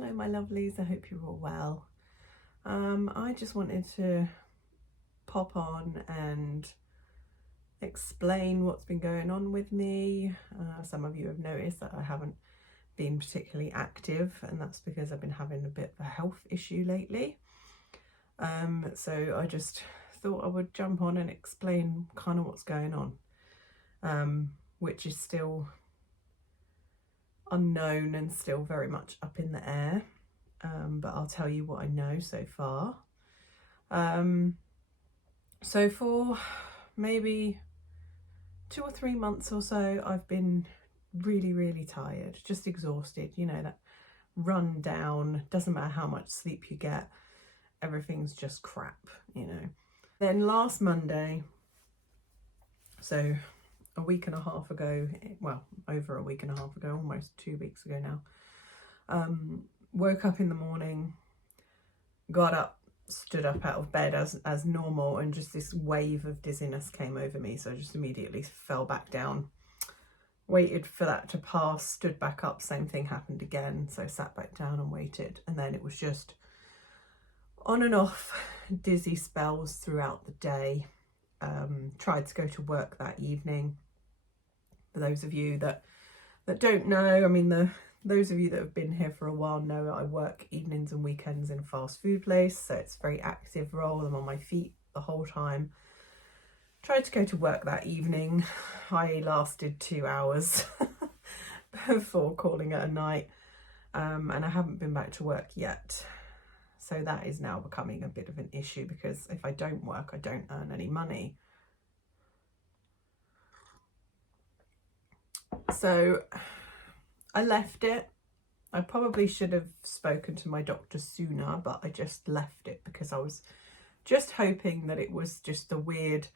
Hello my lovelies, I hope you're all well. I just wanted to pop on and explain what's been going on with me. Some of you have noticed that I haven't been particularly active, and that's because I've been having a bit of a health issue lately. So I just thought I would jump on and explain kind of what's going on, which is still unknown and still very much up in the air. But I'll tell you what I know so far. So for maybe 2 or 3 months or so, I've been really tired, just exhausted, you know, that run down, doesn't matter how much sleep you get, everything's just crap, you know. Then last Monday, so a week and a half ago, well, over a week and a half ago, almost 2 weeks ago now, woke up in the morning, got up, stood up out of bed as normal, and just this wave of dizziness came over me. So I just immediately fell back down, waited for that to pass, stood back up, same thing happened again. So I sat back down and waited, and then it was just on and off dizzy spells throughout the day. Tried to go to work that evening. For those of you that don't know, I mean, those of you that have been here for a while know I work evenings and weekends in a fast food place, so it's a very active role. I'm on my feet the whole time. Tried to go to work that evening. I lasted 2 hours before calling it a night, and I haven't been back to work yet. So that is now becoming a bit of an issue, because if I don't work, I don't earn any money. So I left it. I probably should have spoken to my doctor sooner, but I just left it because I was just hoping that it was just a weird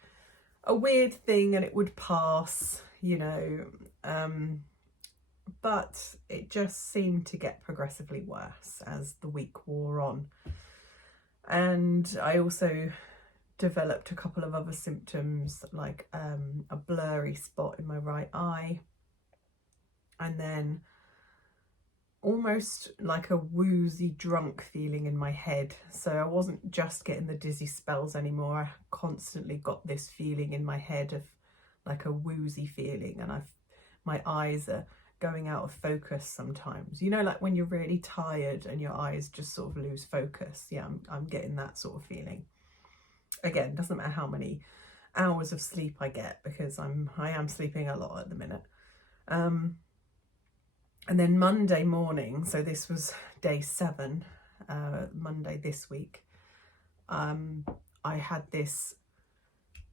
thing and it would pass, you know. But it just seemed to get progressively worse as the week wore on. And I also developed a couple of other symptoms, like a blurry spot in my right eye, and then almost like a woozy drunk feeling in my head. So I wasn't just getting the dizzy spells anymore. I constantly got this feeling in my head of like a woozy feeling, and my eyes are going out of focus sometimes. You know, like when you're really tired and your eyes just sort of lose focus. Yeah, I'm getting that sort of feeling. Again, doesn't matter how many hours of sleep I get, because I am sleeping a lot at the minute. And then Monday morning, so this was day 7, Monday this week, I had this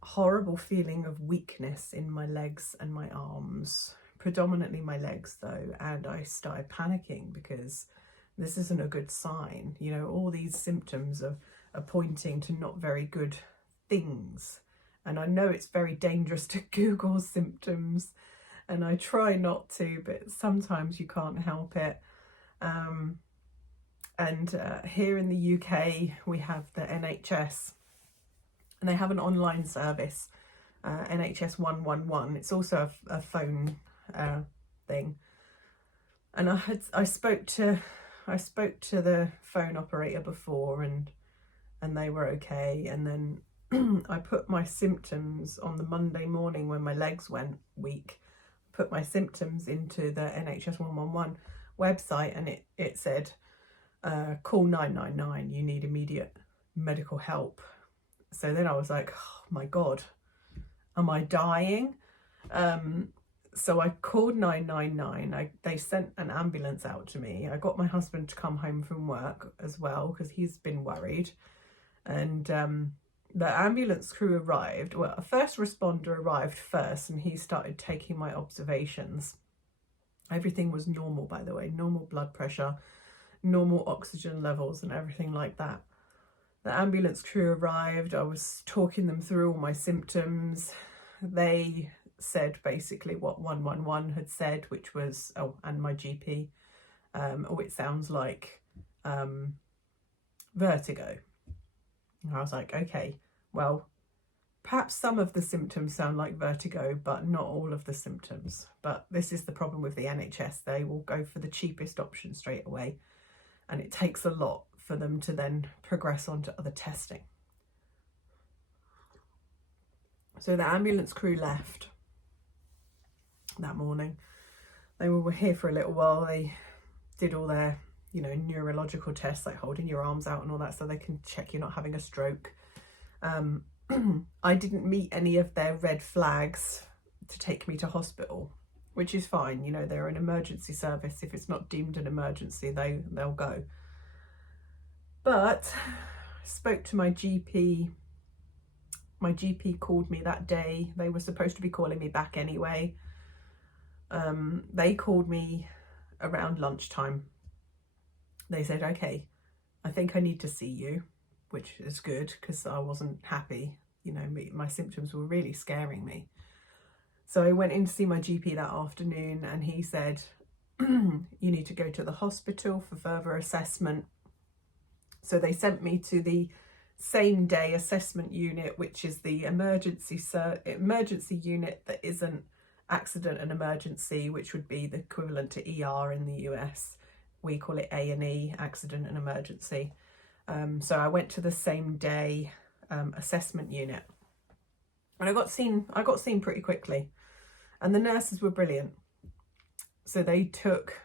horrible feeling of weakness in my legs and my arms, predominantly my legs though, and I started panicking because this isn't a good sign. You know, all these symptoms are pointing to not very good things. And I know it's very dangerous to Google symptoms, and I try not to, but sometimes you can't help it. Here in the UK, we have the NHS, and they have an online service, NHS 111. It's also a phone thing. And I spoke to the phone operator before, and they were okay. And then I put my symptoms on the Monday morning when my legs went weak. Put my symptoms into the NHS 111 website, and it said, call 999, you need immediate medical help. So then I was like, oh my God, am I dying? So I called 999. They sent an ambulance out to me. I got my husband to come home from work as well, because he's been worried. And the ambulance crew arrived. Well, a first responder arrived first, and he started taking my observations. Everything was normal, by the way, normal blood pressure, normal oxygen levels, and everything like that. The ambulance crew arrived. I was talking them through all my symptoms. They said basically what 111 had said, which was, oh, and my GP, it sounds like vertigo. And I was like, okay, well, perhaps some of the symptoms sound like vertigo, but not all of the symptoms. But this is the problem with the NHS. They will go for the cheapest option straight away. and it takes a lot for them to then progress on to other testing. So the ambulance crew left that morning. They were here for a little while. They did all their, you know, neurological tests, like holding your arms out and all that, so they can check you're not having a stroke. I didn't meet any of their red flags to take me to hospital, which is fine. You know, they're an emergency service. If it's not deemed an emergency, they'll go. But I spoke to my GP. My GP called me that day. They were supposed to be calling me back anyway. They called me around lunchtime. They said, okay, I think I need to see you, which is good because I wasn't happy. You know, my symptoms were really scaring me. So I went in to see my GP that afternoon, and he said, you need to go to the hospital for further assessment. So they sent me to the same day assessment unit, which is the emergency unit that isn't accident and emergency, which would be the equivalent to ER in the US. We call it A&E, accident and emergency. So I went to the same day assessment unit, and I got seen pretty quickly, and the nurses were brilliant. So they took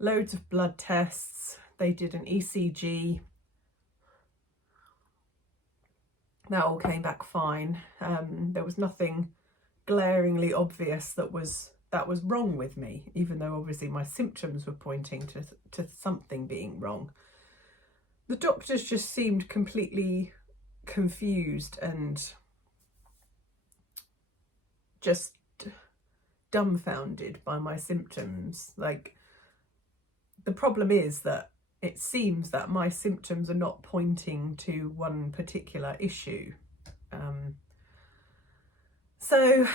loads of blood tests. They did an ECG. That all came back fine. There was nothing glaringly obvious that was wrong with me, even though obviously my symptoms were pointing to something being wrong. The doctors just seemed completely confused and just dumbfounded by my symptoms. Like, the problem is that it seems that my symptoms are not pointing to one particular issue. So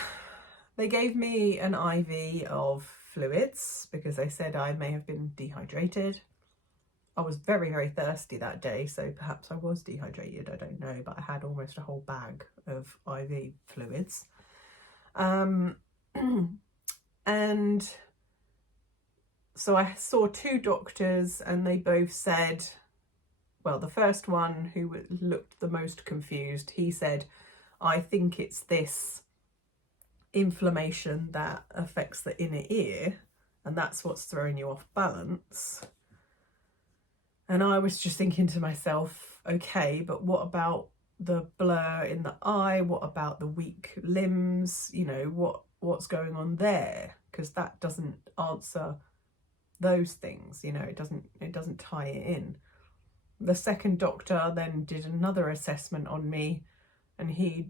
they gave me an IV of fluids because they said I may have been dehydrated. I was very, very thirsty that day, so perhaps I was dehydrated, I don't know, but I had almost a whole bag of IV fluids. And so I saw two doctors, and they both said, well, the first one, who looked the most confused, he said, I think it's this inflammation that affects the inner ear, and that's what's throwing you off balance. And I was just thinking to myself, okay, but what about the blur in the eye? What about the weak limbs? You know, what's going on there? Because that doesn't answer those things, you know, it doesn't tie it in. The second doctor then did another assessment on me, and he,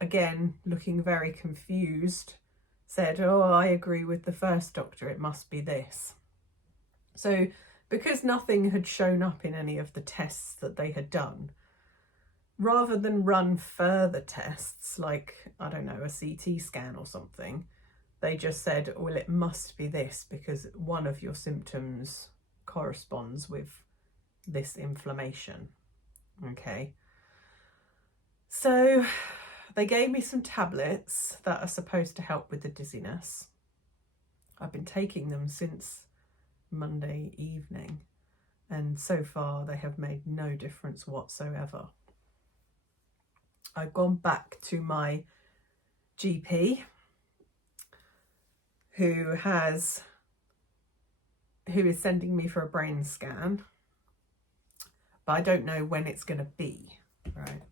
again, looking very confused, said, oh, I agree with the first doctor, it must be this. So because nothing had shown up in any of the tests that they had done, rather than run further tests like, I don't know, a CT scan or something, they just said, well, it must be this because one of your symptoms corresponds with this inflammation. Okay. So they gave me some tablets that are supposed to help with the dizziness. I've been taking them since Monday evening, and so far they have made no difference whatsoever. I've gone back to my GP, who is sending me for a brain scan, but I don't know when it's going to be, right?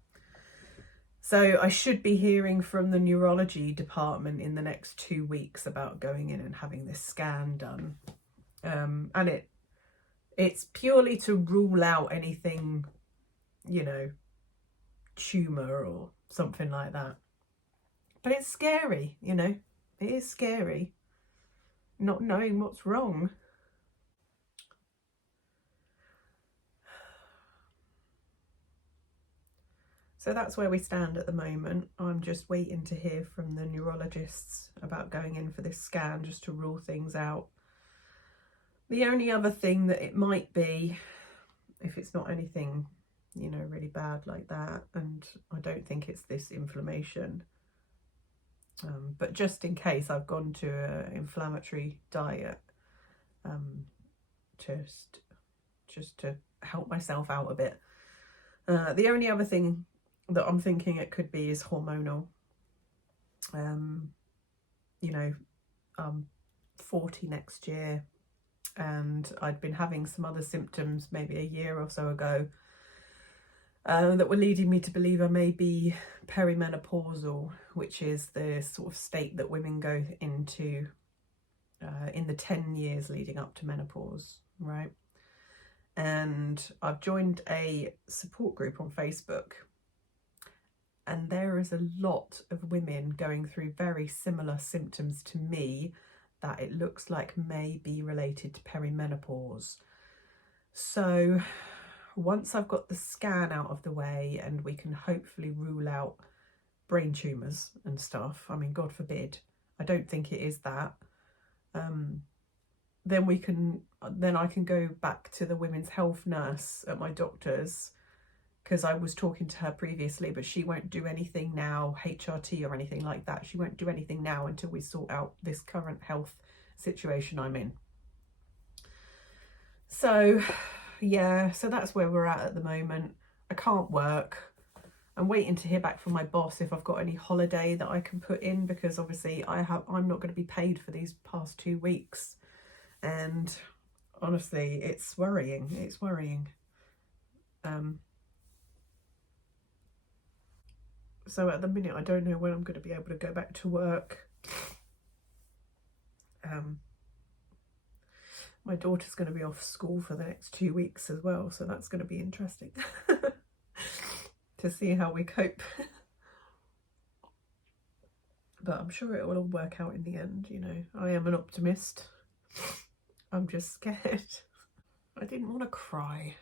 So I should be hearing from the neurology department in the next 2 weeks about going in and having this scan done. And it's purely to rule out anything, you know, tumour or something like that. But it's scary, you know, it is scary not knowing what's wrong. So that's where we stand at the moment. I'm just waiting to hear from the neurologists about going in for this scan, just to rule things out. The only other thing that it might be, if it's not anything, you know, really bad like that, and I don't think it's this inflammation, but just in case, I've gone to an inflammatory diet, just just to help myself out a bit. The only other thing that I'm thinking it could be is hormonal. You know, I'm 40 next year, and I'd been having some other symptoms maybe a year or so ago that were leading me to believe I may be perimenopausal, which is the sort of state that women go into in the 10 years leading up to menopause, right? And I've joined a support group on Facebook, and there is a lot of women going through very similar symptoms to me that it looks like may be related to perimenopause. So once I've got the scan out of the way and we can hopefully rule out brain tumours and stuff, I mean, God forbid, I don't think it is that, then I can go back to the women's health nurse at my doctor's, because I was talking to her previously, but she won't do anything now, HRT or anything like that. She won't do anything now until we sort out this current health situation I'm in. So yeah, so that's where we're at the moment. I can't work. I'm waiting to hear back from my boss if I've got any holiday that I can put in, because obviously I'm not going to be paid for these past 2 weeks. And honestly, it's worrying. It's worrying. So at the minute, I don't know when I'm going to be able to go back to work. My daughter's going to be off school for the next 2 weeks as well, so that's going to be interesting to see how we cope. But I'm sure it will all work out in the end, you know. I am an optimist. I'm just scared. I didn't want to cry.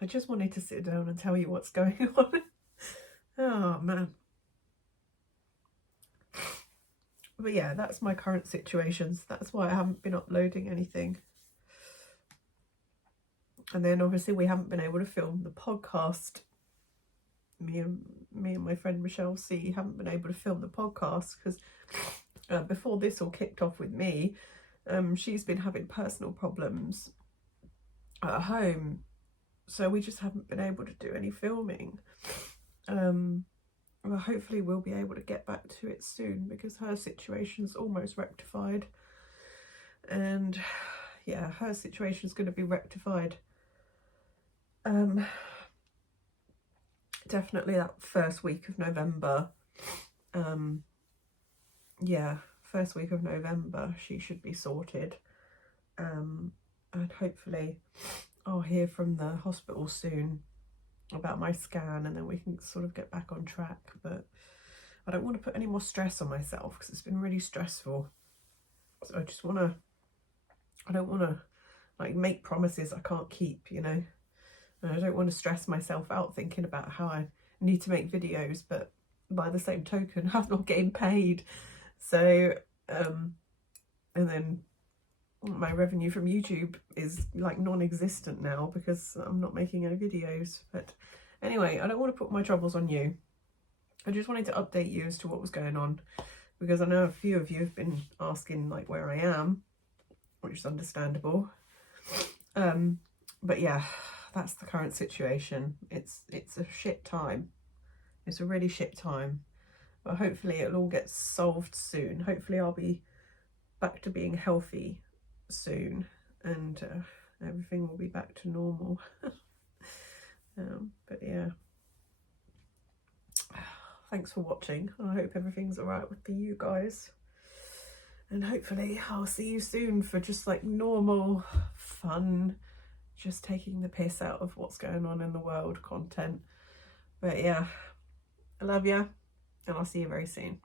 I just wanted to sit down and tell you what's going on. Oh, man. But yeah, that's my current situations. That's why I haven't been uploading anything. And then obviously we haven't been able to film the podcast. Me and my friend Michelle C haven't been able to film the podcast because before this all kicked off with me, she's been having personal problems at home. So we just haven't been able to do any filming. Well, hopefully we'll be able to get back to it soon because her situation's almost rectified. And yeah, her situation's going to be rectified. Definitely that first week of November. Yeah, first week of November she should be sorted. And hopefully I'll hear from the hospital soon about my scan, and then we can sort of get back on track. But I don't want to put any more stress on myself because it's been really stressful. So I just want to, I don't want to like make promises I can't keep, you know. And I don't want to stress myself out thinking about how I need to make videos, but by the same token I'm not getting paid. So and then my revenue from YouTube is like non-existent now because I'm not making any videos. But anyway, I don't want to put my troubles on you. I just wanted to update you as to what was going on, because I know a few of you have been asking like where I am, which is understandable. But yeah, that's the current situation. It's a shit time. It's a really shit time. But hopefully it'll all get solved soon. Hopefully I'll be back to being healthy soon, and everything will be back to normal. But yeah, thanks for watching. I hope everything's alright with you guys, and hopefully I'll see you soon for just like normal fun, just taking the piss out of what's going on in the world content. But yeah, I love you, and I'll see you very soon.